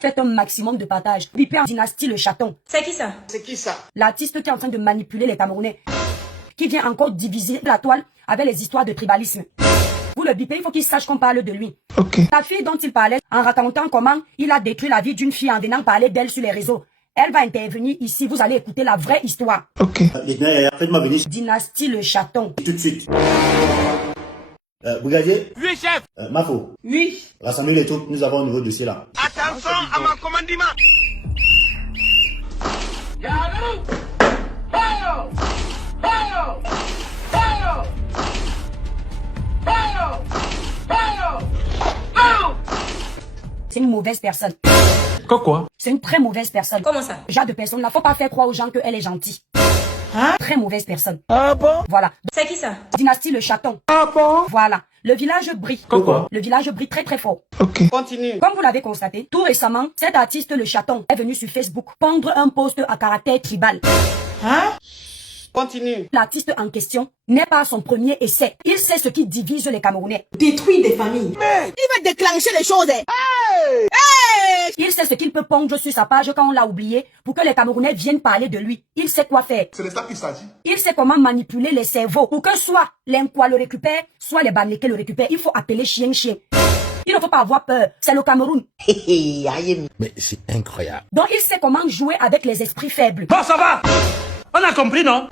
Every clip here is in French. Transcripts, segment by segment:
Faites un maximum de partage. Bipez en Dynastie le chaton. C'est qui ça? C'est qui ça? L'artiste qui est en train de manipuler les Camerounais. Qui vient encore diviser la toile avec les histoires de tribalisme. Vous le bipez, il faut qu'il sache qu'on parle de lui. Ok. La fille dont il parlait en racontant comment il a détruit la vie d'une fille en venant parler d'elle sur les réseaux. Elle va intervenir ici, vous allez écouter la vraie histoire. Ok. Faites-moi venir Dynastie le chaton. tout de suite. Brigadier. Oui, chef. Mafo. Oui. Rassemblez les troupes, nous avons un nouveau dossier là. Attention à mon commandement. C'est une mauvaise personne. Quoi? C'est une très mauvaise personne. Comment ça? Genre de personne là, faut pas faire croire aux gens qu'elle est gentille. Hein? Très mauvaise personne. Ah bon? Voilà. C'est qui ça? Dynastie le chaton. Ah bon? Voilà. Le village brille. Quoi? Le village brille très très fort. Ok. Continue. Comme vous l'avez constaté, tout récemment, cet artiste le chaton est venu sur Facebook pondre un post à caractère tribal. Hein? Continue. L'artiste en question n'est pas son premier essai. Il sait ce qui divise les Camerounais. Détruire des familles. Il va déclencher les choses. Il sait ce qu'il peut pondre sur sa page quand on l'a oublié pour que les Camerounais viennent parler de lui. Il sait quoi faire. C'est de ça qu'il s'agit. Il sait comment manipuler les cerveaux pour que soit l'Inkwa le récupère, soit les Bamlékés le récupèrent. Il faut appeler chien. Il ne faut pas avoir peur. C'est le Cameroun. Mais c'est incroyable. Donc il sait comment jouer avec les esprits faibles. Bon, ça va. On a compris, non?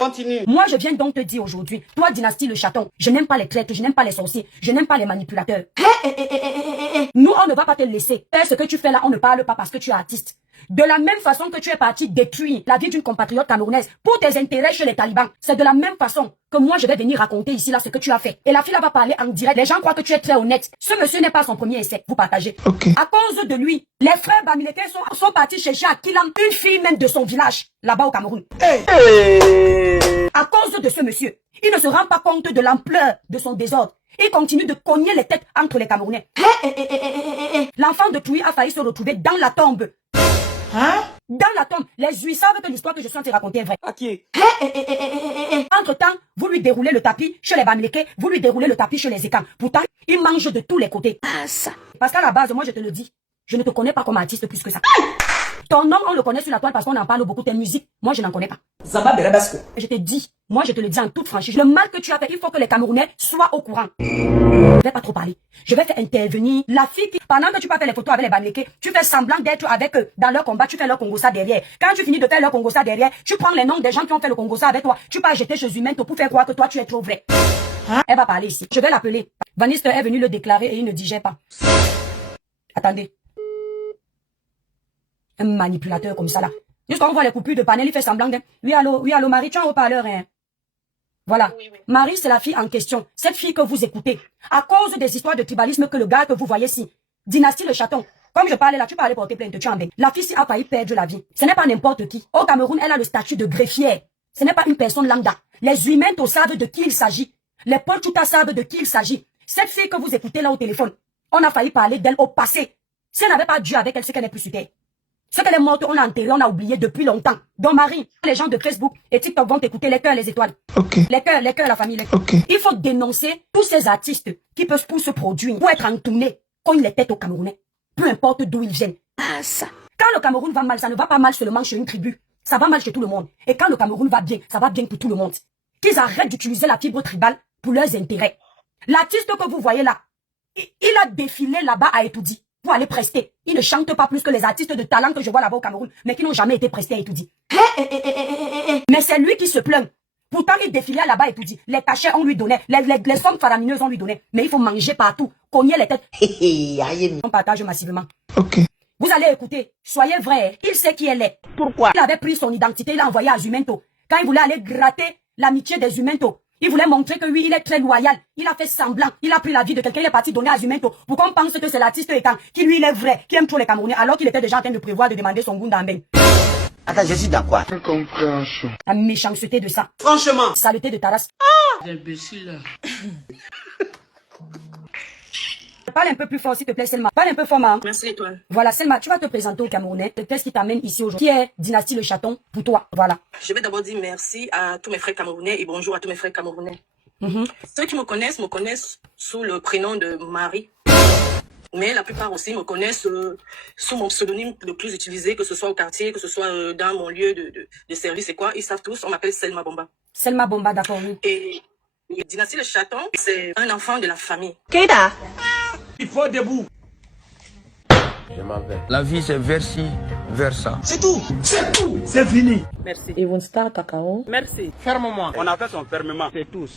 Continue. Moi, je viens donc te dire aujourd'hui, toi, Dynastie le chaton, je n'aime pas les traîtres, je n'aime pas les sorciers, je n'aime pas les manipulateurs. Nous, on ne va pas te laisser faire ce que tu fais là, on ne parle pas parce que tu es artiste. De la même façon que tu es parti détruire la vie d'une compatriote camerounaise pour tes intérêts chez les talibans, c'est de la même façon que moi je vais venir raconter ici là ce que tu as fait. Et la fille là va parler en direct. Les gens croient que tu es très honnête. Ce monsieur n'est pas son premier essai. Vous partagez. Ok. À cause de lui, les frères Bamileke sont partis chercher à Kilam une fille même de son village, là-bas au Cameroun. À cause de ce monsieur, il ne se rend pas compte de l'ampleur de son désordre. Il continue de cogner les têtes entre les Camerounais. L'enfant de Touy a failli se retrouver dans la tombe. Hein? Dans la tombe, les Juifs savent que l'histoire que je suis en train de raconter est vraie. Ok. Entre-temps, vous lui déroulez le tapis chez les Bamileke, vous lui déroulez le tapis chez les Ekans. Pourtant, il mange de tous les côtés. Parce qu'à la base, moi je te le dis, je ne te connais pas comme artiste plus que ça. Ton nom, on le connaît sur la toile parce qu'on en parle beaucoup, tes musiques, moi je n'en connais pas. Zaba Berabasco. Je te dis, moi je te le dis en toute franchise, le mal que tu as fait, il faut que les Camerounais soient au courant. Je vais pas trop parler. Je vais faire intervenir la fille qui, pendant que tu vas faire les photos avec les Bamileke, tu fais semblant d'être avec eux dans leur combat, tu fais leur Congossa derrière. Quand tu finis de faire leur Congossa derrière, tu prends les noms des gens qui ont fait le Congossa avec toi, tu pars jeter chez Humento pour faire croire que toi tu es trop vrai. Hein? Elle va parler ici. Je vais l'appeler. Vanister est venu le déclarer et il ne digère pas. Attendez. Un manipulateur comme ça là. Jusqu'on voit les coupures de panel, il fait semblant d'être. Oui, allô, Marie, tu as un haut-parleur, hein? Voilà. Oui. Marie, c'est la fille en question. Cette fille que vous écoutez. À cause des histoires de tribalisme que le gars que vous voyez ici. Dynastie le chaton. Comme je parlais là, tu parlais porter plainte, tu en veux. La fille a failli perdre la vie. Ce n'est pas n'importe qui. Au Cameroun, elle a le statut de greffière. Ce n'est pas une personne lambda. Les humains savent de qui il s'agit. Les Portugas savent de qui il s'agit. Cette fille que vous écoutez là au téléphone, on a failli parler d'elle au passé. Si elle n'avait pas Dieu avec elle, c'est qu'elle n'est plus sur terre. Ce qu'elle est morte, on a enterré, on a oublié depuis longtemps. Donc Marie, les gens de Facebook et TikTok vont écouter les cœurs, les étoiles. Ok. Les cœurs, la famille. Ok. Il faut dénoncer tous ces artistes qui peuvent pour se produire, pour être entournés, cognent les têtes aux Camerounais. Peu importe d'où ils viennent. Ah ça. Quand le Cameroun va mal, ça ne va pas mal seulement chez une tribu. Ça va mal chez tout le monde. Et quand le Cameroun va bien, ça va bien pour tout le monde. Qu'ils arrêtent d'utiliser la fibre tribale pour leurs intérêts. L'artiste que vous voyez là, il a défilé là-bas à Etoudi pour aller prester. Il ne chante pas plus que les artistes de talent que je vois là-bas au Cameroun, mais qui n'ont jamais été prestés à Etoudi. Mais c'est lui qui se plaint. Pourtant, il défilait là-bas à Etoudi. Les cachets, on lui donnait. Les sommes faramineuses, on lui donnait. Mais il faut manger partout. Cogner les têtes. On partage massivement. Ok. Vous allez écouter. Soyez vrai. Il sait qui elle est. Pourquoi? Il avait pris son identité, il l'a envoyé à Zumento. Quand il voulait aller gratter l'amitié des Zumento, il voulait montrer que oui, il est très loyal. Il a fait semblant. Il a pris la vie de quelqu'un. Il est parti donner à Zumento. Pour qu'on pense que c'est l'artiste étant, qui lui, il est vrai, qui aime trop les Camerounais, alors qu'il était déjà en train de prévoir de demander son goût d'ambeng. Attends, je suis d'accord. Incompréhension. La méchanceté de ça. Franchement. Saleté de Taras. Imbécile. Parle un peu plus fort, s'il te plaît, Selma. Parle un peu fort, ma. Merci et toi. Voilà, Selma, tu vas te présenter au Camerounais. Qu'est-ce qui t'amène ici aujourd'hui? Qui est Dynastie le chaton pour toi? Voilà. Je vais d'abord dire merci à tous mes frères camerounais et bonjour à tous mes frères camerounais. Ceux qui me connaissent sous le prénom de Marie. Mais la plupart aussi me connaissent sous mon pseudonyme le plus utilisé, que ce soit au quartier, que ce soit dans mon lieu de service et quoi. Ils savent tous, on m'appelle Selma Bomba. Selma Bomba, d'accord, oui. Et Dynastie Le Chaton, c'est un enfant de la famille. Keita. Il faut debout. La vie, c'est versi, versa. C'est tout. C'est tout. C'est fini. Merci. Et vous start à Merci. Ferme-moi. On a fait son fermement. C'est tous.